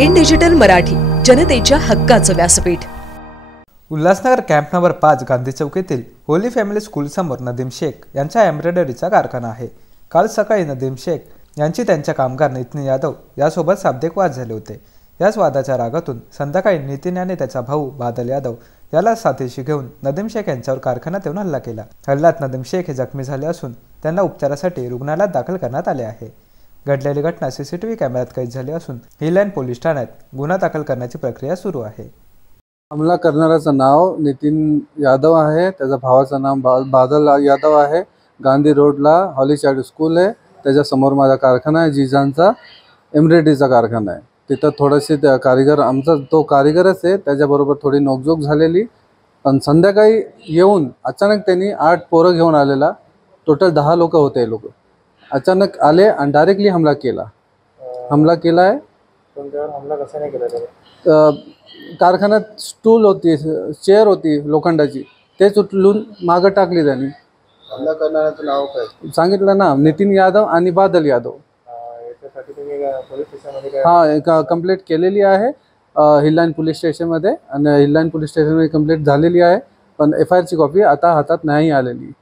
In digital Marathi, जनतेच्या हक्काचं व्यासपीठ। उल्हासनगर कॅम्प नंबर 5 गांधी चौक येथील होली फॅमिली स्कूल समोर नदीम शेख यांचा एम्ब्रॉयडरीचा कारखाना आहे। काल सकाळी नदीम शेख यांची त्यांच्या कामगार नितीन यादव यासोबत शाब्दिक वाद झाले होते। याच वादाच्या रागातून संध्याकाळी नितीन याने त्याचा भाऊ बादल यादव याला साथीशी घेऊन नदीम शेख यांच्यावर कारखान्यात येऊन हल्ला केला। हल्ल्यात नदीम शेख हे जखमी झाले असून त्यांना उपचारासाठी रुग्णालयात दाखल करण्यात आले आहे। घडलेली घटना सीसीटीव्ही कॅमेऱ्यात कैद झाली असून हिललाईन पोलीस ठाण्यात गुन्हा दाखल करण्याची प्रक्रिया सुरू आहे। हमला करणाऱ्याचं नाव नितीन यादव आहे, त्याच्या भावाचं नाव बादल यादव आहे। गांधी रोडला हॉली चाइल्ड स्कूल आहे, त्याच्या समोर माझा कारखाना आहे, जिजांचा एम्ब्रॉयडरीचा कारखाना आहे। तिथं थोडेसे कारीगर, आमचा तो कारीगरच आहे, त्याच्याबरोबर थोडी नोकझोक झालेली। पण संध्याकाळी येऊन अचानक त्यांनी 8 पोरं घेऊन आलेला, टोटल 10 लोक होते। लोक अचानक आले आणि डायरेक्टली हमला केला आहे। तुमच्यावर हमला कशाने केला? कारखान्यात स्टूल होती, चेअर होती लोखंडाची, तेच उचलून मागं टाकली त्यांनी। हमला करणाऱ्याचं नाव काय सांगितलं ना, नितीन यादव आणि बादल यादव। याच्यासाठी तुम्ही पोलीस स्टेशनमध्ये काय? एक कंप्लेंट केलेली आहे हिललाईन पोलीस स्टेशनमध्ये, आणि हिललाईन पोलीस स्टेशनमध्ये कंप्लेंट झालेली आहे, पण FIR ची कॉपी आता हातात नाही आलेली।